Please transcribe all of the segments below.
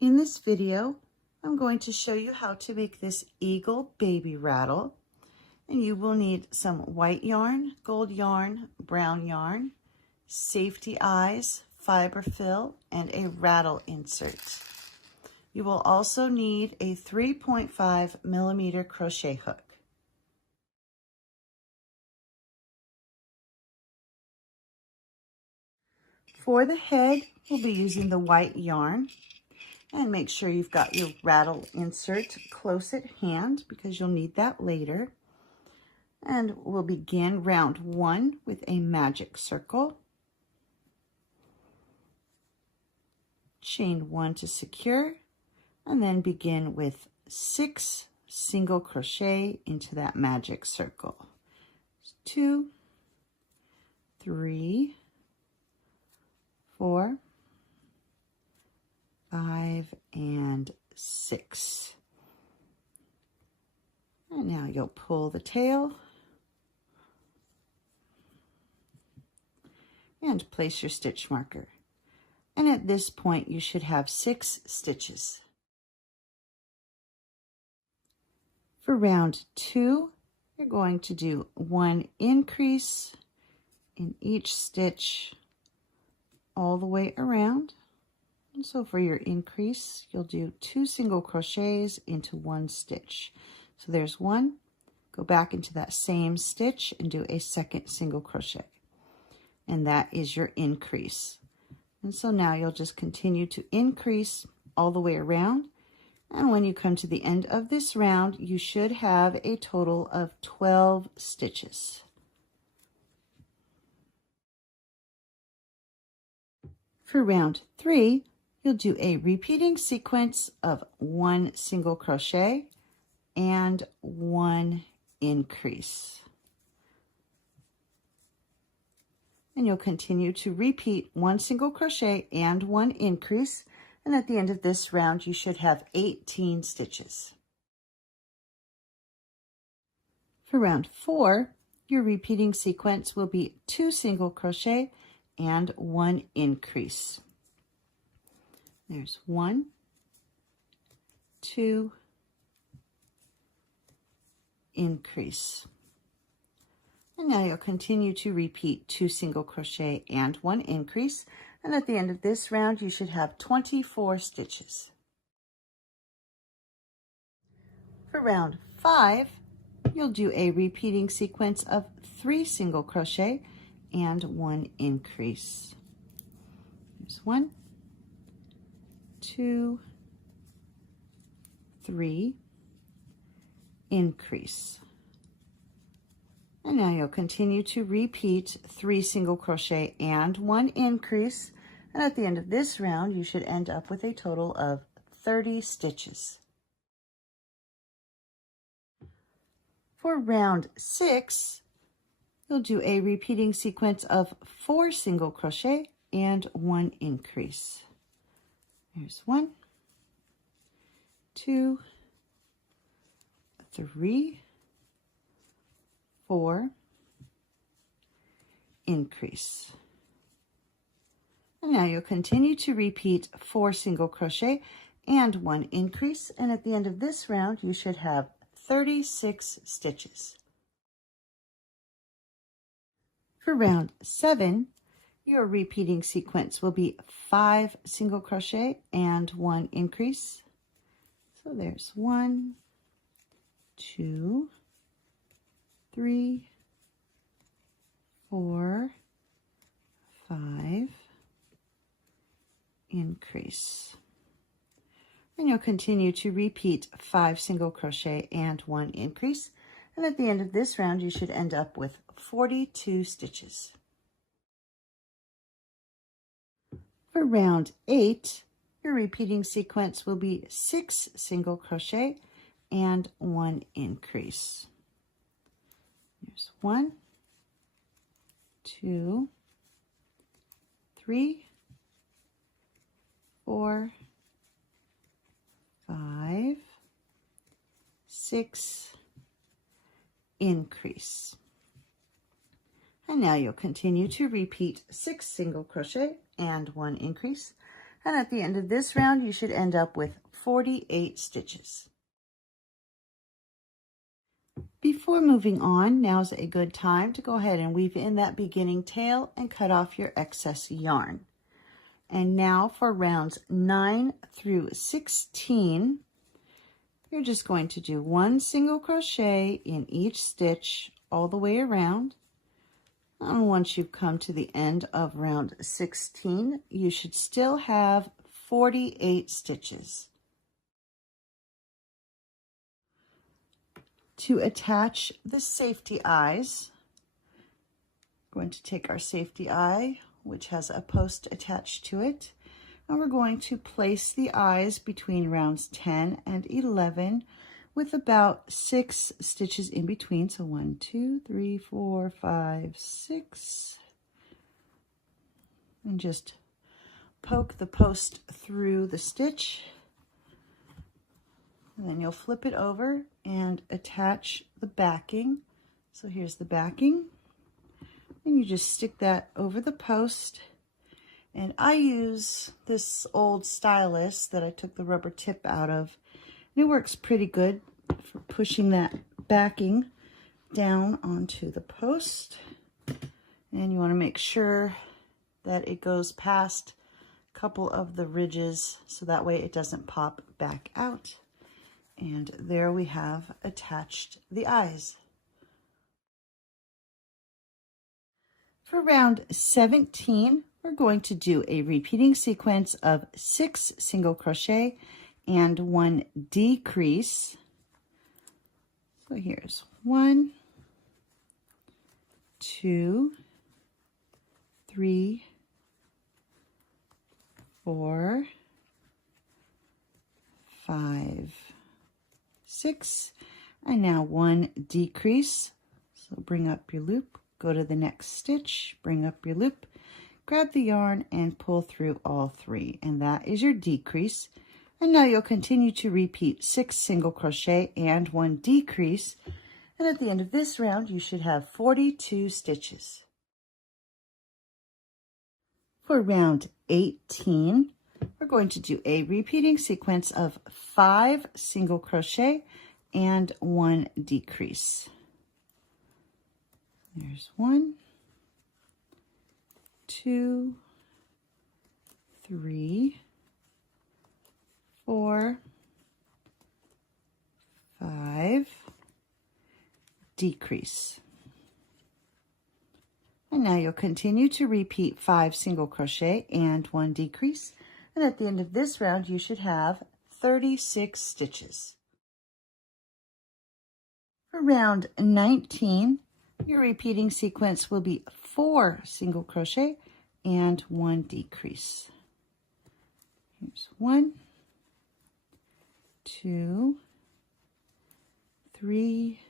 In this video, I'm going to show you how to make this eagle baby rattle. And you will need some white yarn, gold yarn, brown yarn, safety eyes, fiber fill, and a rattle insert. You will also need a 3.5 millimeter crochet hook. For the head, we'll be using the white yarn. And make sure you've got your rattle insert close at hand because you'll need that later. And we'll begin round 1 with a magic circle. Chain 1 to secure, and then begin with 6 single crochet into that magic circle. 2, 3, 4, 5, and 6. And now you'll pull the tail and place your stitch marker. And at this point, you should have 6 stitches. For round 2, you're going to do 1 increase in each stitch all the way around. And so for your increase, you'll do 2 single crochets into 1 stitch. So there's 1, go back into that same stitch and do a second single crochet. And that is your increase. And so now you'll just continue to increase all the way around. And when you come to the end of this round, you should have a total of 12 stitches. For round 3, you'll do a repeating sequence of 1 single crochet and 1 increase. And you'll continue to repeat 1 single crochet and 1 increase. And at the end of this round, you should have 18 stitches. For round 4, your repeating sequence will be 2 single crochet and 1 increase. There's 1, 2, increase. And now you'll continue to repeat 2 single crochet and 1 increase. And at the end of this round, you should have 24 stitches. For round 5, you'll do a repeating sequence of 3 single crochet and 1 increase. There's 1, 2, 3, increase. And now you'll continue to repeat 3 single crochet and 1 increase. And at the end of this round, you should end up with a total of 30 stitches. For round 6, you'll do a repeating sequence of 4 single crochet and 1 increase. There's 1, 2, 3, 4, increase. And now you'll continue to repeat 4 single crochet and 1 increase. And at the end of this round, you should have 36 stitches. For round 7, your repeating sequence will be 5 single crochet and 1 increase. So there's 1, 2, 3, 4, 5, increase. And you'll continue to repeat 5 single crochet and 1 increase. And at the end of this round, you should end up with 42 stitches. For round 8, your repeating sequence will be 6 single crochet and 1 increase. There's 1, 2, 3, 4, 5, 6, increase. And now you'll continue to repeat 6 single crochet and 1 increase. And at the end of this round, you should end up with 48 stitches. Before moving on, now's a good time to go ahead and weave in that beginning tail and cut off your excess yarn. And now for rounds 9 through 16, you're just going to do 1 single crochet in each stitch all the way around. And once you've come to the end of round 16, you should still have 48 stitches. To attach the safety eyes, we're going to take our safety eye, which has a post attached to it, and we're going to place the eyes between rounds 10 and 11 with about 6 stitches in between. So 1, 2, 3, 4, 5, 6, and just poke the post through the stitch. And then you'll flip it over and attach the backing. So here's the backing. And you just stick that over the post. And I use this old stylus that I took the rubber tip out of. And it works pretty good for pushing that backing down onto the post. And you want to make sure that it goes past a couple of the ridges so that way it doesn't pop back out. And there we have attached the eyes. For round 17, we're going to do a repeating sequence of 6 single crochet and 1 decrease. So here's 1, 2, 3, 4, 5, 6, and now 1 decrease. So bring up your loop, go to the next stitch, bring up your loop, grab the yarn and pull through all 3, and that is your decrease. And now you'll continue to repeat 6 single crochet and 1 decrease, and at the end of this round you should have 42 stitches. For round 18, we're going to do a repeating sequence of 5 single crochet and 1 decrease. There's 1, 2, 3, 4, 5, decrease. And now you'll continue to repeat 5 single crochet and 1 decrease. And at the end of this round, you should have 36 stitches. For round 19, your repeating sequence will be 4 single crochet and 1 decrease. Here's 1, 2, 3,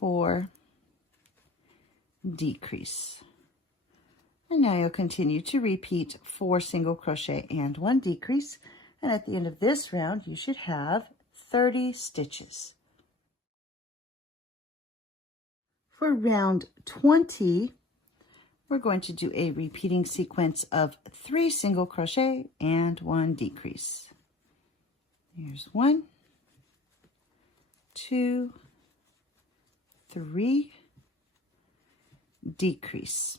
4, decrease. And now you'll continue to repeat 4 single crochet and 1 decrease. And at the end of this round, you should have 30 stitches. For round 20, we're going to do a repeating sequence of 3 single crochet and 1 decrease. Here's 1, 2, 3, decrease.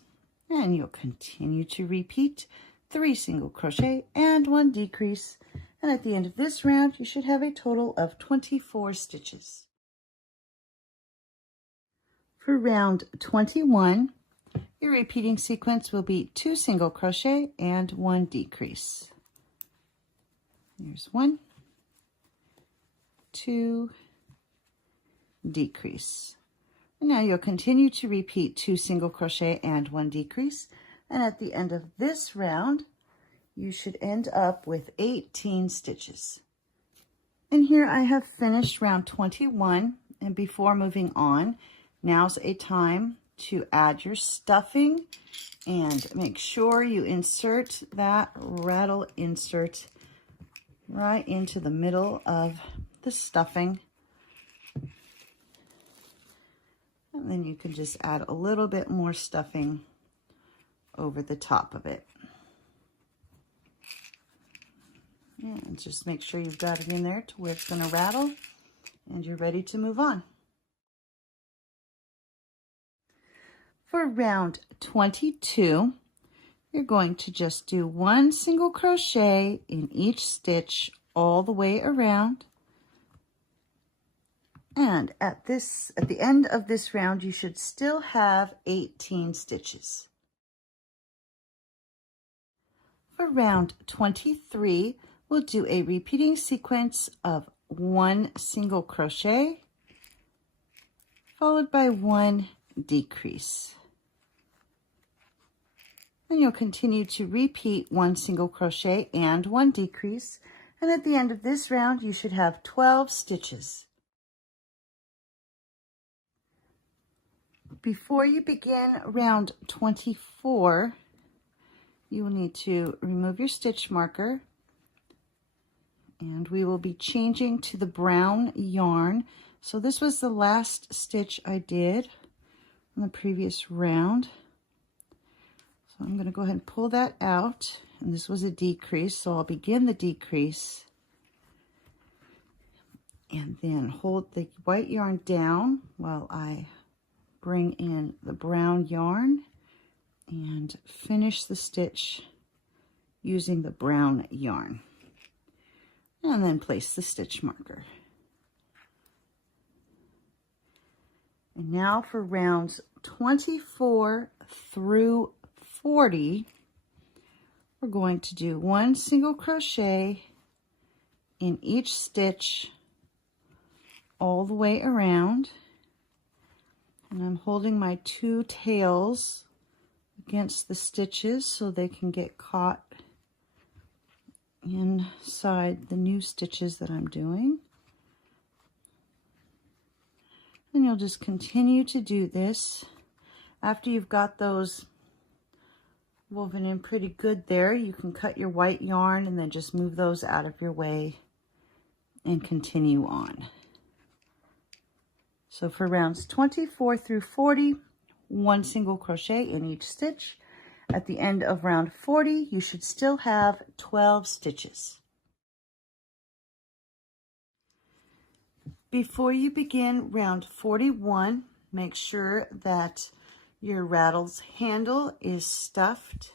And you'll continue to repeat 3 single crochet and 1 decrease. And at the end of this round, you should have a total of 24 stitches. For round 21, your repeating sequence will be 2 single crochet and 1 decrease. Here's 1, 2, decrease. And now you'll continue to repeat 2 single crochet and 1 decrease. And at the end of this round, you should end up with 18 stitches. And here I have finished round 21. And before moving on, now's a time to add your stuffing and make sure you insert that rattle insert right into the middle of the stuffing. And then you can just add a little bit more stuffing over the top of it. And just make sure you've got it in there to where it's going to rattle and you're ready to move on. For round 22, you're going to just do 1 single crochet in each stitch all the way around. And at the end of this round, you should still have 18 stitches. For round 23, we'll do a repeating sequence of 1 single crochet followed by 1 decrease. And you'll continue to repeat 1 single crochet and 1 decrease. And at the end of this round, you should have 12 stitches. Before you begin round 24, you will need to remove your stitch marker, and we will be changing to the brown yarn. So this was the last stitch I did on the previous round. So I'm going to go ahead and pull that out, and this was a decrease, so I'll begin the decrease and then hold the white yarn down while I bring in the brown yarn and finish the stitch using the brown yarn, and then place the stitch marker. And now for rounds 24 through 40, we're going to do 1 single crochet in each stitch all the way around. And I'm holding my 2 tails against the stitches so they can get caught inside the new stitches that I'm doing. And you'll just continue to do this. After you've got those woven in pretty good there, you can cut your white yarn and then just move those out of your way and continue on. So for rounds 24 through 40, 1 single crochet in each stitch. At the end of round 40, you should still have 12 stitches. Before you begin round 41, make sure that your rattle's handle is stuffed.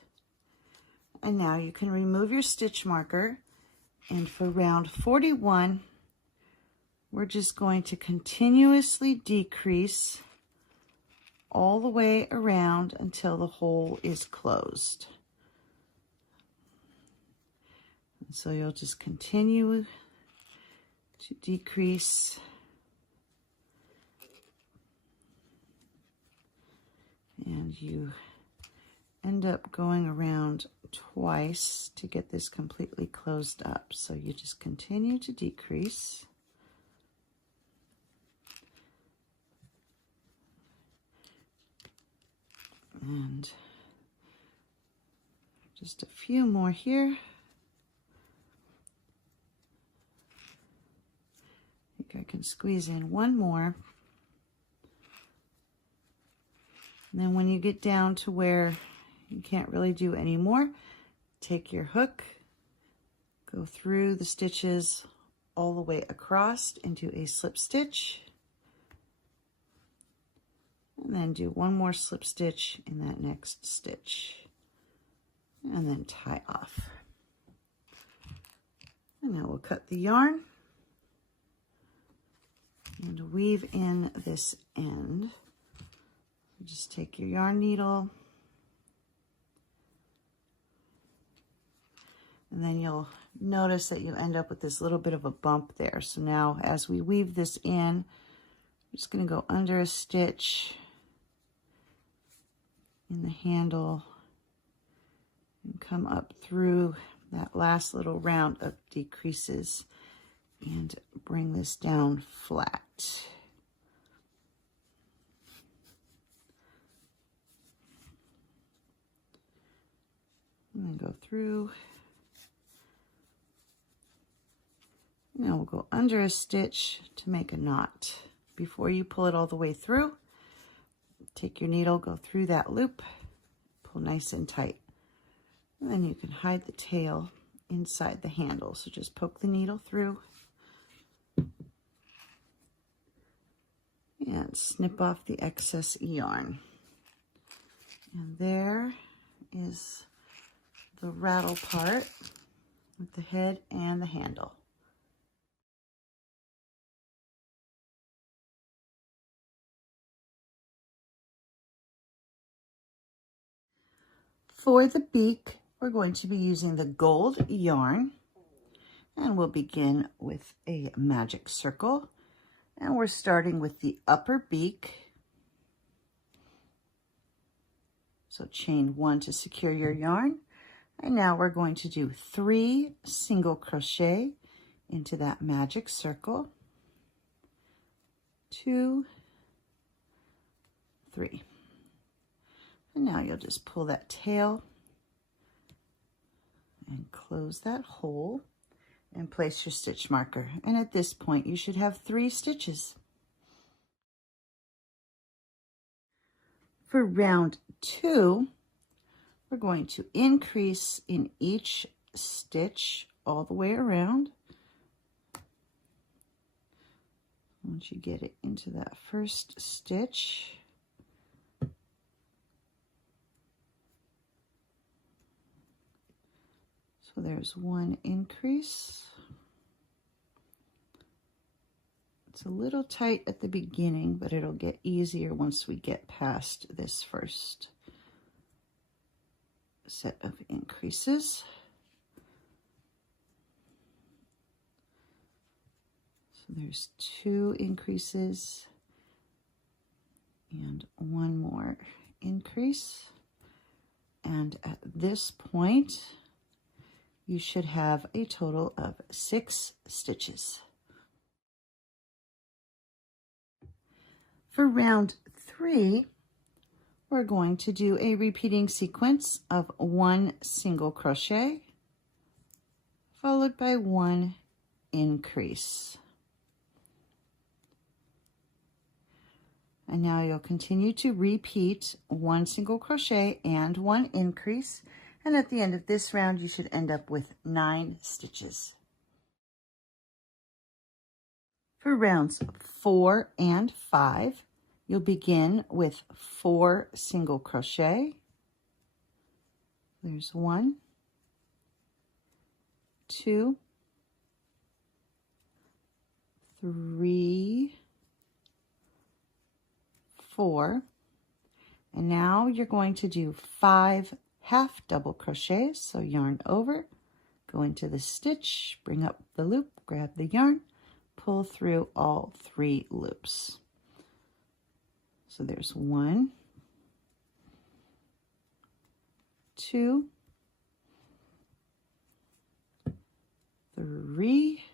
And now you can remove your stitch marker. And for round 41, we're just going to continuously decrease all the way around until the hole is closed. And so you'll just continue to decrease and you end up going around twice to get this completely closed up. So you just continue to decrease. And just a few more here. I think I can squeeze in one more. And then when you get down to where you can't really do any more, take your hook, go through the stitches all the way across into a slip stitch, and then do one more slip stitch in that next stitch, and then tie off. And now we'll cut the yarn and weave in this end. Just take your yarn needle, and then you'll notice that you end up with this little bit of a bump there. So now as we weave this in, I'm just going to go under a stitch in the handle and come up through that last little round of decreases and bring this down flat. And then go through. Now we'll go under a stitch to make a knot. Before you pull it all the way through, take your needle, go through that loop, pull nice and tight. And then you can hide the tail inside the handle. So just poke the needle through and snip off the excess yarn. And there is the rattle part with the head and the handle. For the beak, we're going to be using the gold yarn, and we'll begin with a magic circle, and we're starting with the upper beak. So chain 1 to secure your yarn, and now we're going to do 3 single crochet into that magic circle, 2, 3. And now you'll just pull that tail and close that hole and place your stitch marker. And at this point, you should have 3 stitches. For round 2, we're going to increase in each stitch all the way around. Once you get it into that first stitch, so there's 1 increase. It's a little tight at the beginning, but it'll get easier once we get past this first set of increases. So there's 2 increases and 1 more increase. And at this point, you should have a total of 6 stitches. For round 3, we're going to do a repeating sequence of 1 single crochet followed by 1 increase. And now you'll continue to repeat 1 single crochet and 1 increase. And at the end of this round, you should end up with 9 stitches. For rounds 4 and 5, you'll begin with 4 single crochet. There's 1, 2, 3, 4. And now you're going to do 5 half double crochets. So yarn over, go into the stitch, bring up the loop, grab the yarn, pull through all 3 loops. So there's 1, 2, 3,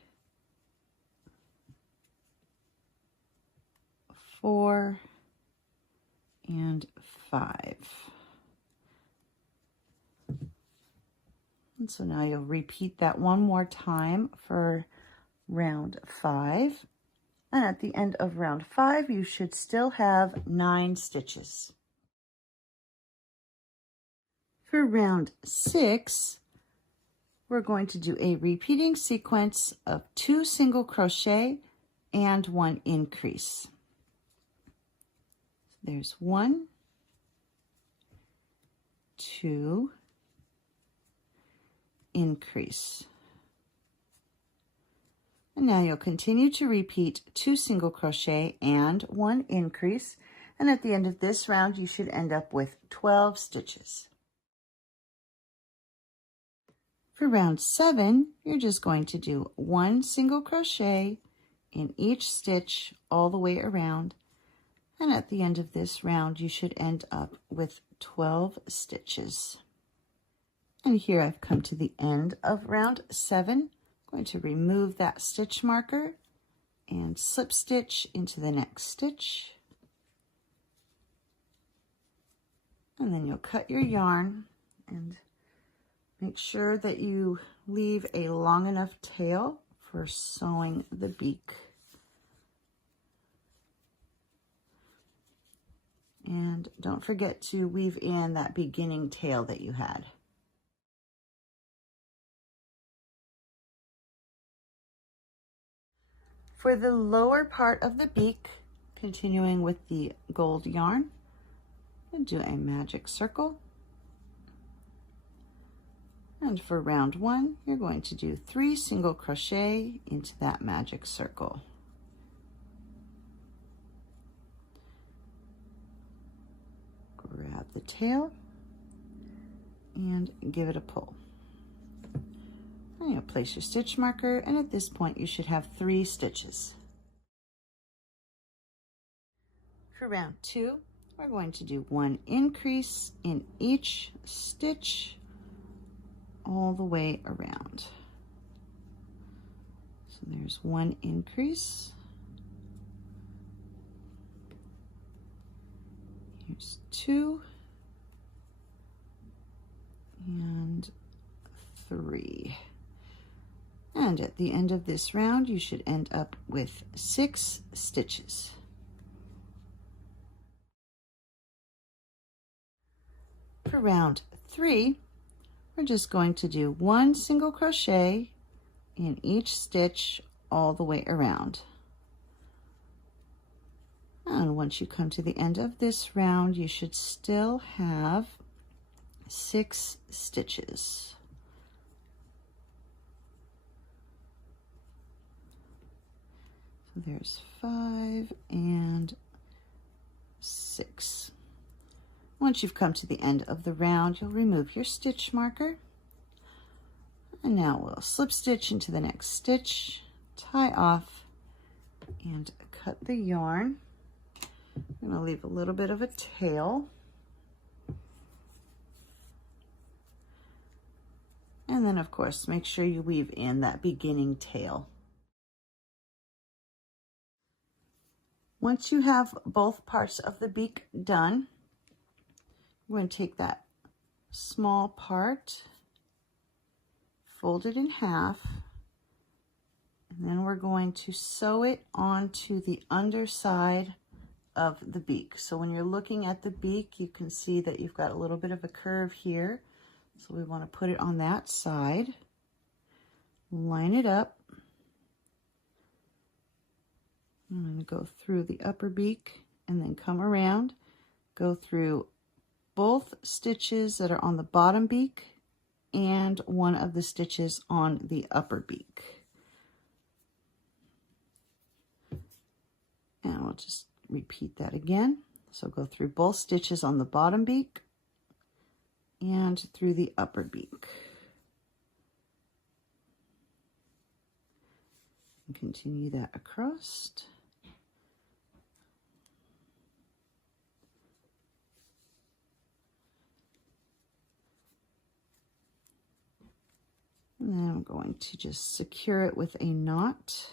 4, and 5. And so now you'll repeat that one more time for round 5. And at the end of round 5, you should still have 9 stitches. For round 6, we're going to do a repeating sequence of 2 single crochet and 1 increase. There's 1, 2, increase. And now you'll continue to repeat 2 single crochet and 1 increase. And at the end of this round, you should end up with 12 stitches. For round 7, you're just going to do 1 single crochet in each stitch all the way around. And at the end of this round, you should end up with 12 stitches. And here I've come to the end of round 7. I'm going to remove that stitch marker and slip stitch into the next stitch. And then you'll cut your yarn and make sure that you leave a long enough tail for sewing the beak. And don't forget to weave in that beginning tail that you had. For the lower part of the beak, continuing with the gold yarn, and do a magic circle. And for round 1, you're going to do 3 single crochet into that magic circle. Grab the tail and give it a pull. And you'll place your stitch marker, and at this point you should have 3 stitches. For round 2, we're going to do 1 increase in each stitch all the way around. So there's 1 increase. Here's 2 and 3. And at the end of this round, you should end up with 6 stitches. For round 3, we're just going to do 1 single crochet in each stitch all the way around. And once you come to the end of this round, you should still have 6 stitches. So there's 5 and 6. Once you've come to the end of the round, you'll remove your stitch marker. And now we'll slip stitch into the next stitch, tie off, and cut the yarn. I'm going to leave a little bit of a tail. And then, of course, make sure you weave in that beginning tail. Once you have both parts of the beak done, we're going to take that small part, fold it in half, and then we're going to sew it onto the underside of the beak. So when you're looking at the beak, you can see that you've got a little bit of a curve here. So we want to put it on that side, line it up. I'm going to go through the upper beak and then come around, go through both stitches that are on the bottom beak and one of the stitches on the upper beak. And we'll just repeat that again. So go through both stitches on the bottom beak and through the upper beak. And continue that across. And then I'm going to just secure it with a knot.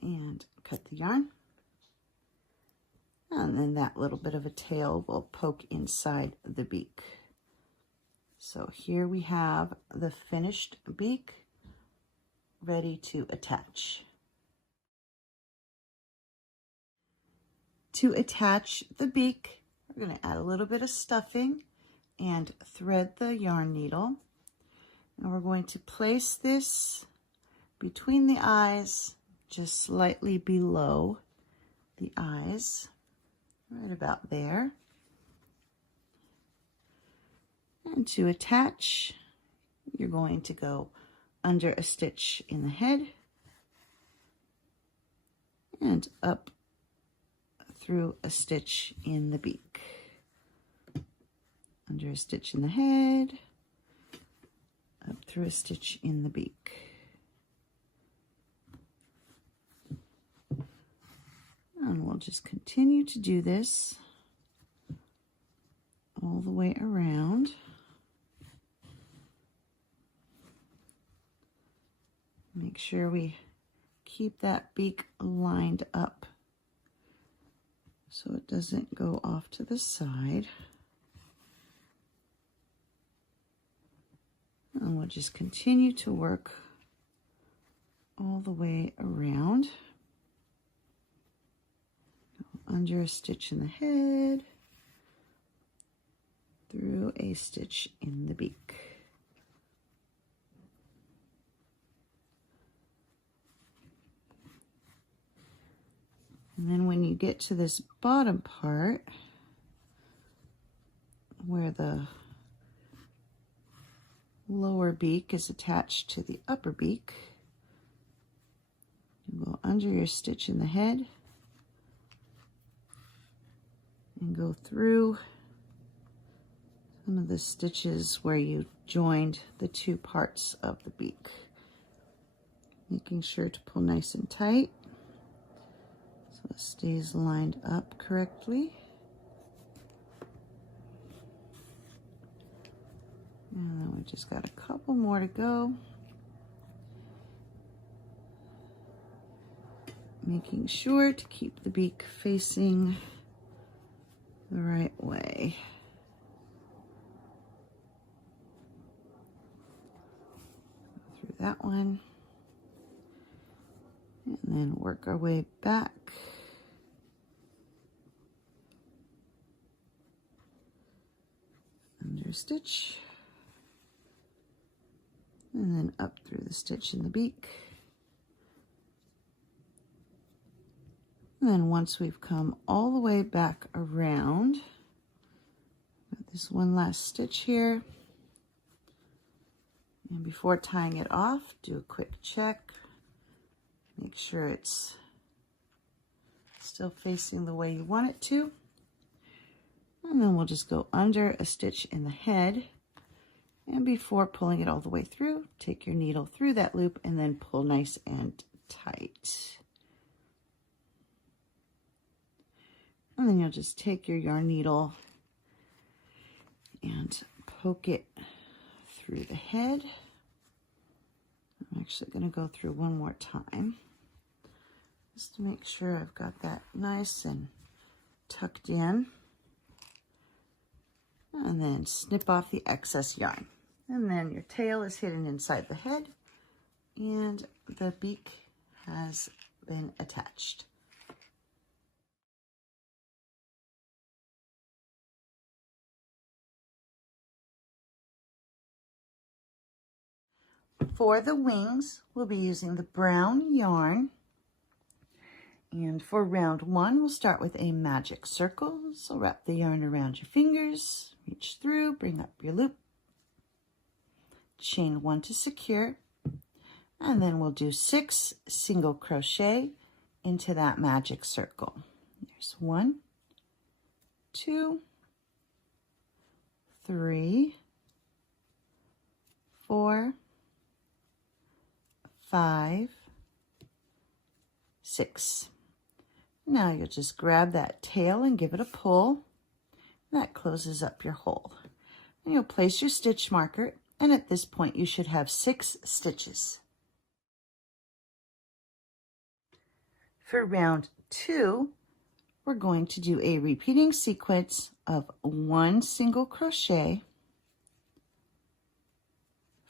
And cut the yarn. And then that little bit of a tail will poke inside the beak. So here we have the finished beak ready to attach. To attach the beak, we're going to add a little bit of stuffing and thread the yarn needle. And we're going to place this between the eyes, just slightly below the eyes, right about there. And to attach, you're going to go under a stitch in the head and up through a stitch in the beak. Under a stitch in the head, up through a stitch in the beak. And we'll just continue to do this all the way around. Make sure we keep that beak lined up so it doesn't go off to the side. And we'll just continue to work all the way around. under a stitch in the head, through a stitch in the beak. And then when you get to this bottom part, where the lower beak is attached to the upper beak, you go under your stitch in the head and go through some of the stitches where you joined the two parts of the beak, making sure to pull nice and tight so it stays lined up correctly. And then we just got a couple more to go. Making sure to keep the beak facing the right way. Go through that one. And then work our way back. Under stitch. And then up through the stitch in the beak. And then once we've come all the way back around, got this one last stitch here. And before tying it off, do a quick check. Make sure it's still facing the way you want it to. And then we'll just go under a stitch in the head. And before pulling it all the way through, take your needle through that loop and then pull nice and tight. And then you'll just take your yarn needle and poke it through the head. I'm actually going to go through one more time just to make sure I've got that nice and tucked in. And then snip off the excess yarn. And then your tail is hidden inside the head and the beak has been attached. For the wings, we'll be using the brown yarn. And for round one, we'll start with a magic circle. So wrap the yarn around your fingers, reach through, bring up your loop, chain one to secure, and then we'll do 6 single crochet into that magic circle. There's 1, 2, 3, 4, 5, 6. Now you'll just grab that tail and give it a pull. That closes up your hole. And you'll place your stitch marker, and at this point you should have 6 stitches. For round 2, we're going to do a repeating sequence of 1 single crochet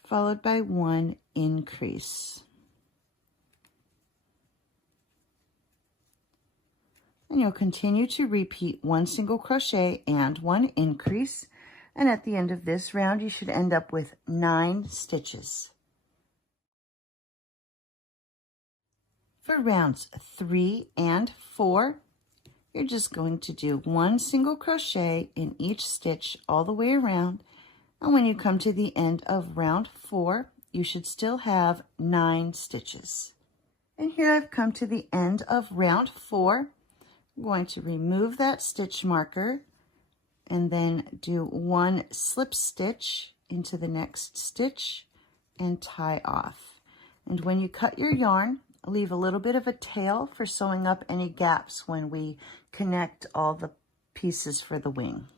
followed by 1 increase. And you'll continue to repeat 1 single crochet and 1 increase. And at the end of this round, you should end up with 9 stitches. For rounds 3 and 4, you're just going to do 1 single crochet in each stitch all the way around. And when you come to the end of round 4, you should still have 9 stitches. And here I've come to the end of round 4. I'm going to remove that stitch marker and then do 1 slip stitch into the next stitch and tie off. And when you cut your yarn, leave a little bit of a tail for sewing up any gaps when we connect all the pieces for the wing.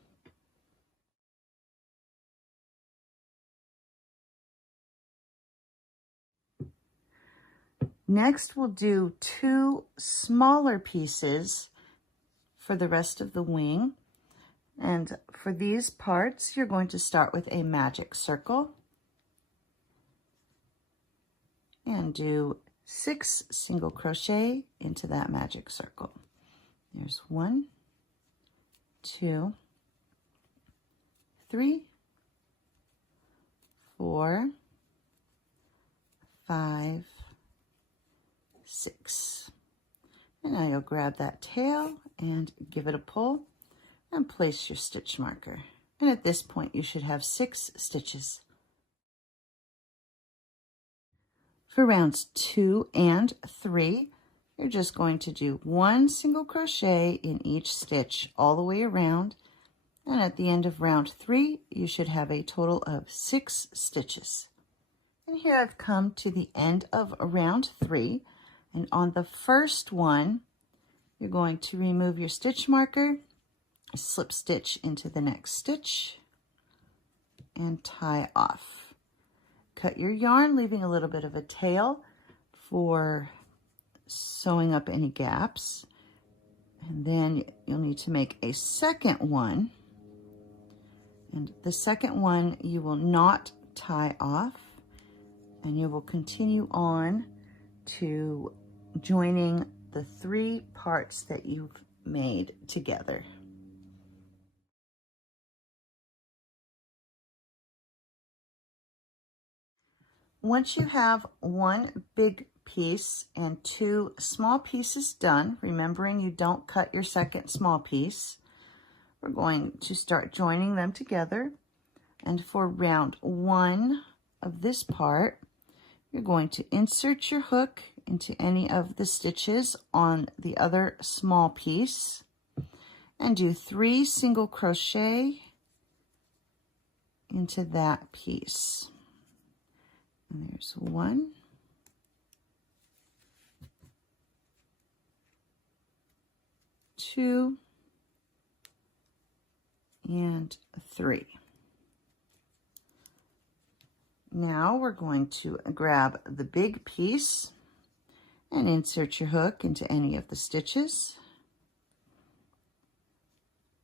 Next, we'll do 2 smaller pieces for the rest of the wing. And for these parts, you're going to start with a magic circle and do 6 single crochet into that magic circle. There's 1, 2, 3, 4, 5, 6. And now you'll grab that tail and give it a pull and place your stitch marker. And at this point, you should have 6 stitches. For rounds 2 and 3, you're just going to do 1 single crochet in each stitch all the way around. And at the end of round 3, you should have a total of 6 stitches. And here I've come to the end of round 3. And on the first one, you're going to remove your stitch marker, slip stitch into the next stitch, and tie off. Cut your yarn, leaving a little bit of a tail for sewing up any gaps. And then you'll need to make a second one. And the second one you will not tie off, and you will continue on to joining the 3 parts that you've made together. Once you have 1 big piece and 2 small pieces done, remembering you don't cut your second small piece, we're going to start joining them together. And for round 1 of this part, you're going to insert your hook into any of the stitches on the other small piece and do 3 single crochet into that piece. And there's 1, 2, and 3. Now we're going to grab the big piece and insert your hook into any of the stitches.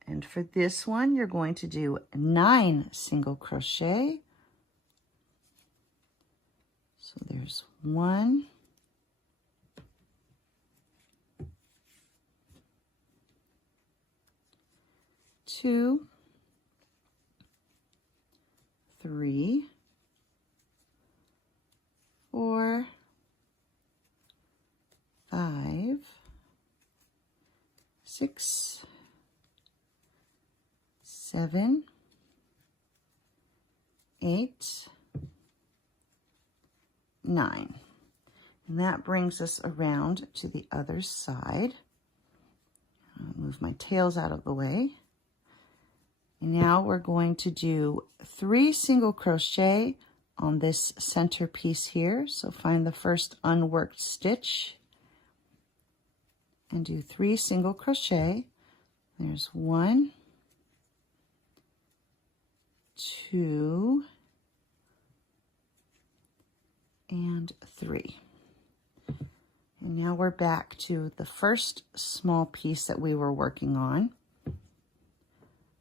And for this one, you're going to do 9 single crochet. So there's 1, 2, 3, 4, 5, 6, 7, 8, 9. And that brings us around to the other side. I'll move my tails out of the way. And now we're going to do 3 single crochet on this center piece here. So find the first unworked stitch and do 3 single crochet. There's 1, 2, and 3. And now we're back to the first small piece that we were working on.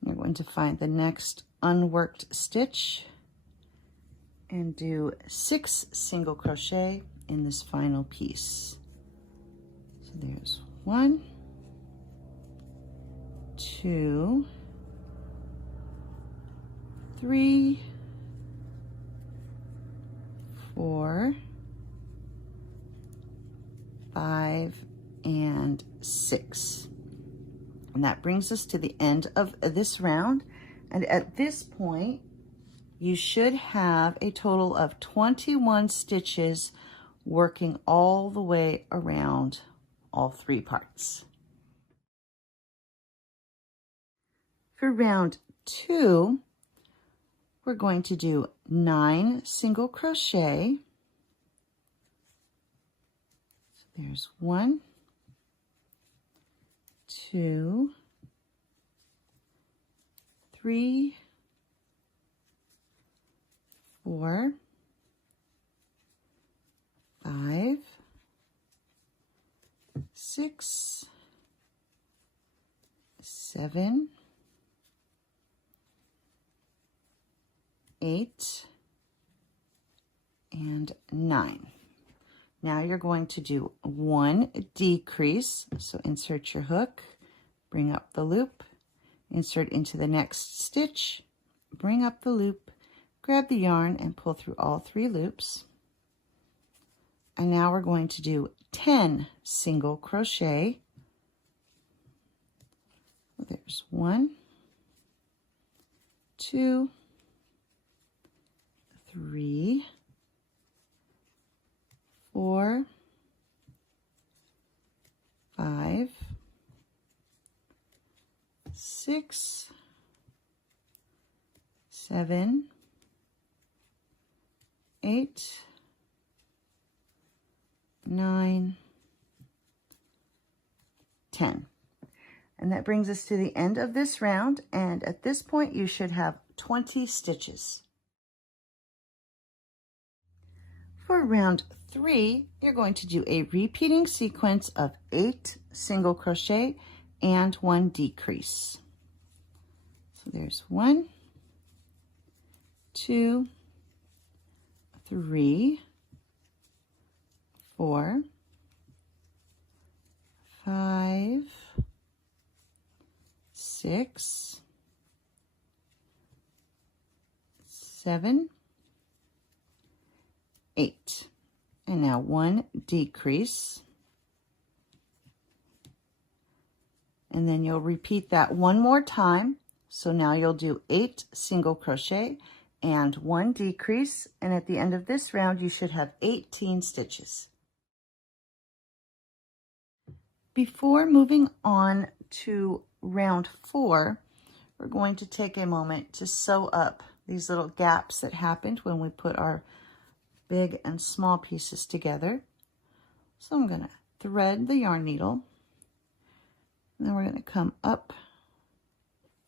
You're going to find the next unworked stitch and do 6 single crochet in this final piece. So there's 1, 2, 3, 4, 5, and 6. And that brings us to the end of this round. And at this point, you should have a total of 21 stitches working all the way around all 3 parts. For round 2, we're going to do 9 single crochet. So there's 1, 2, 3, 4, 5, 6, 7, 8, and 9. Now you're going to do 1 decrease. So insert your hook bring up the loop, insert into the next stitch, bring up the loop, grab the yarn and pull through all 3 loops. And now we're going to do 10 single crochet. There's 1, 2, 3, 4, 5, 6, 7, 8, 9, 10. And that brings us to the end of this round, and at this point you should have 20 stitches. For round 3, you're going to do a repeating sequence of 8 single crochet and 1 decrease. So there's 1, 2, 3, 4, 5, 6, 7, 8. And now 1 decrease. And then you'll repeat that one more time. So now you'll do 8 single crochet and 1 decrease. And at the end of this round, you should have 18 stitches. Before moving on to round 4, we're going to take a moment to sew up these little gaps that happened when we put our big and small pieces together. So I'm going to thread the yarn needle, and then we're going to come up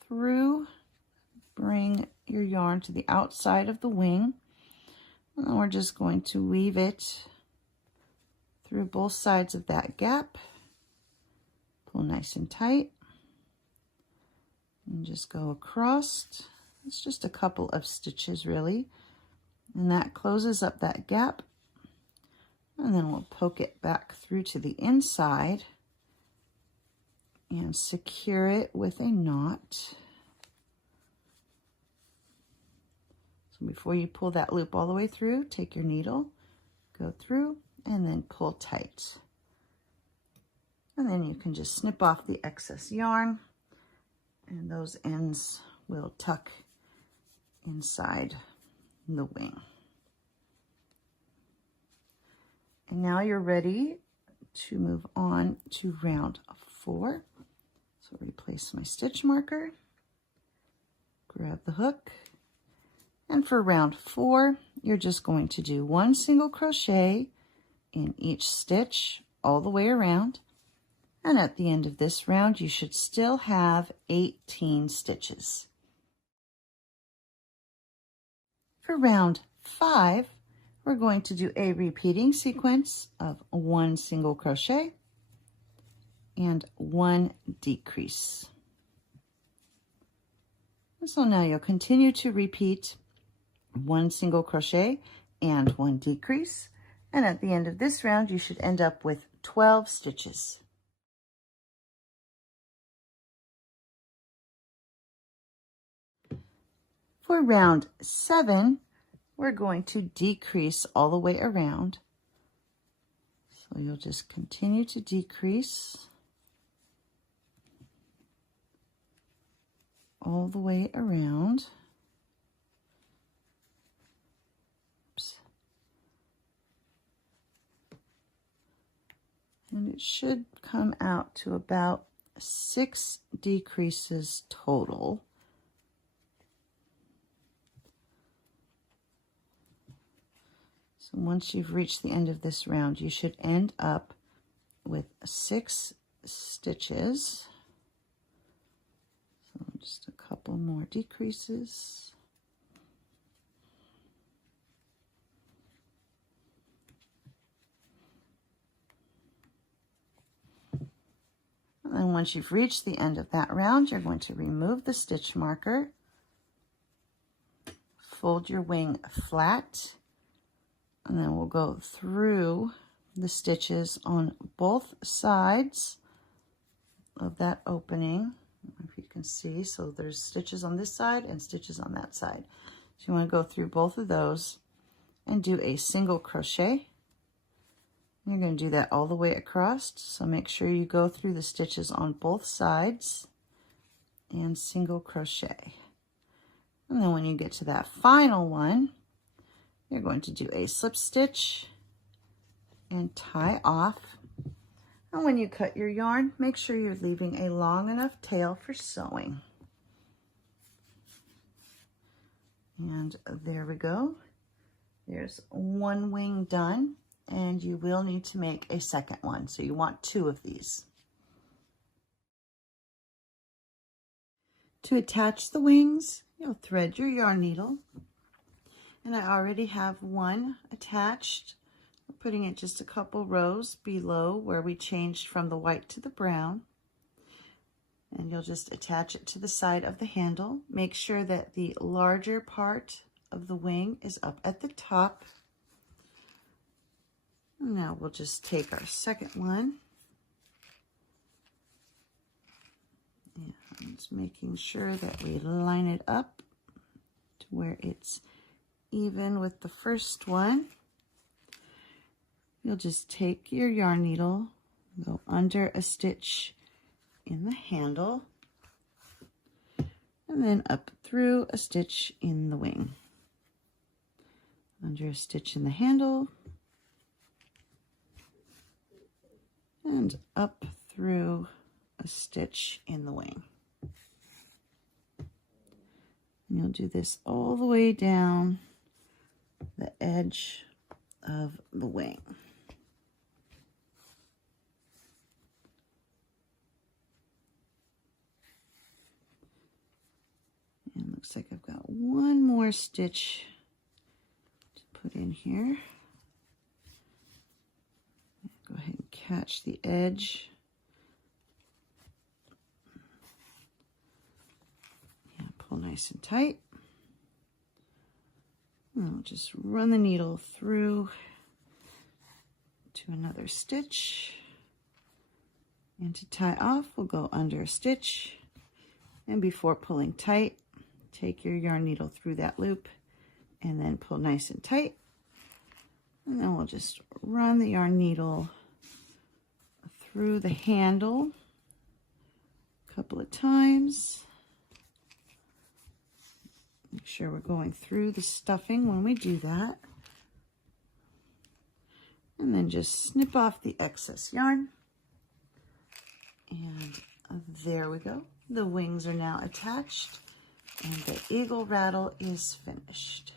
through, bring your yarn to the outside of the wing, and then we're just going to weave it through both sides of that gap. Pull nice and tight and just go across. It's just a couple of stitches really, and that closes up that gap, and then we'll poke it back through to the inside and secure it with a knot. So before you pull that loop all the way through, take your needle, go through, and then pull tight. And then you can just snip off the excess yarn, and those ends will tuck inside the wing. And now you're ready to move on to round 4. So replace my stitch marker, grab the hook, and for round 4, you're just going to do 1 single crochet in each stitch all the way around. And at the end of this round, you should still have 18 stitches. For round 5, we're going to do a repeating sequence of 1 single crochet and 1 decrease. So now you'll continue to repeat 1 single crochet and 1 decrease. And at the end of this round, you should end up with 12 stitches. For round 7, we're going to decrease all the way around. So you'll just continue to decrease all the way around. Oops. And it should come out to about 6 decreases total. So once you've reached the end of this round, you should end up with 6 stitches. So just a couple more decreases. And then once you've reached the end of that round, you're going to remove the stitch marker, fold your wing flat, and then we'll go through the stitches on both sides of that opening. I don't know if you can see, so there's stitches on this side and stitches on that side. So you want to go through both of those and do a single crochet. You're going to do that all the way across, so make sure you go through the stitches on both sides and single crochet. And then when you get to that final one, you're going to do a slip stitch and tie off. And when you cut your yarn, make sure you're leaving a long enough tail for sewing. And there we go. There's one wing done, and you will need to make a second one. So you want 2 of these. To attach the wings, you'll thread your yarn needle. And I already have one attached. We're putting it just a couple rows below where we changed from the white to the brown. And you'll just attach it to the side of the handle. Make sure that the larger part of the wing is up at the top. Now we'll just take our second one. And just making sure that we line it up to where it's even with the first one. You'll just take your yarn needle, go under a stitch in the handle, and then up through a stitch in the wing. Under a stitch in the handle, and up through a stitch in the wing. And you'll do this all the way down the edge of the wing. And looks like I've got one more stitch to put in here. Go ahead and catch the edge. Yeah, pull nice and tight. And I'll just run the needle through to another stitch. And to tie off, we'll go under a stitch. And before pulling tight, take your yarn needle through that loop and then pull nice and tight. And then we'll just run the yarn needle through the handle a couple of times. Make sure we're going through the stuffing when we do that. And then just snip off the excess yarn. And there we go. The wings are now attached and the eagle rattle is finished.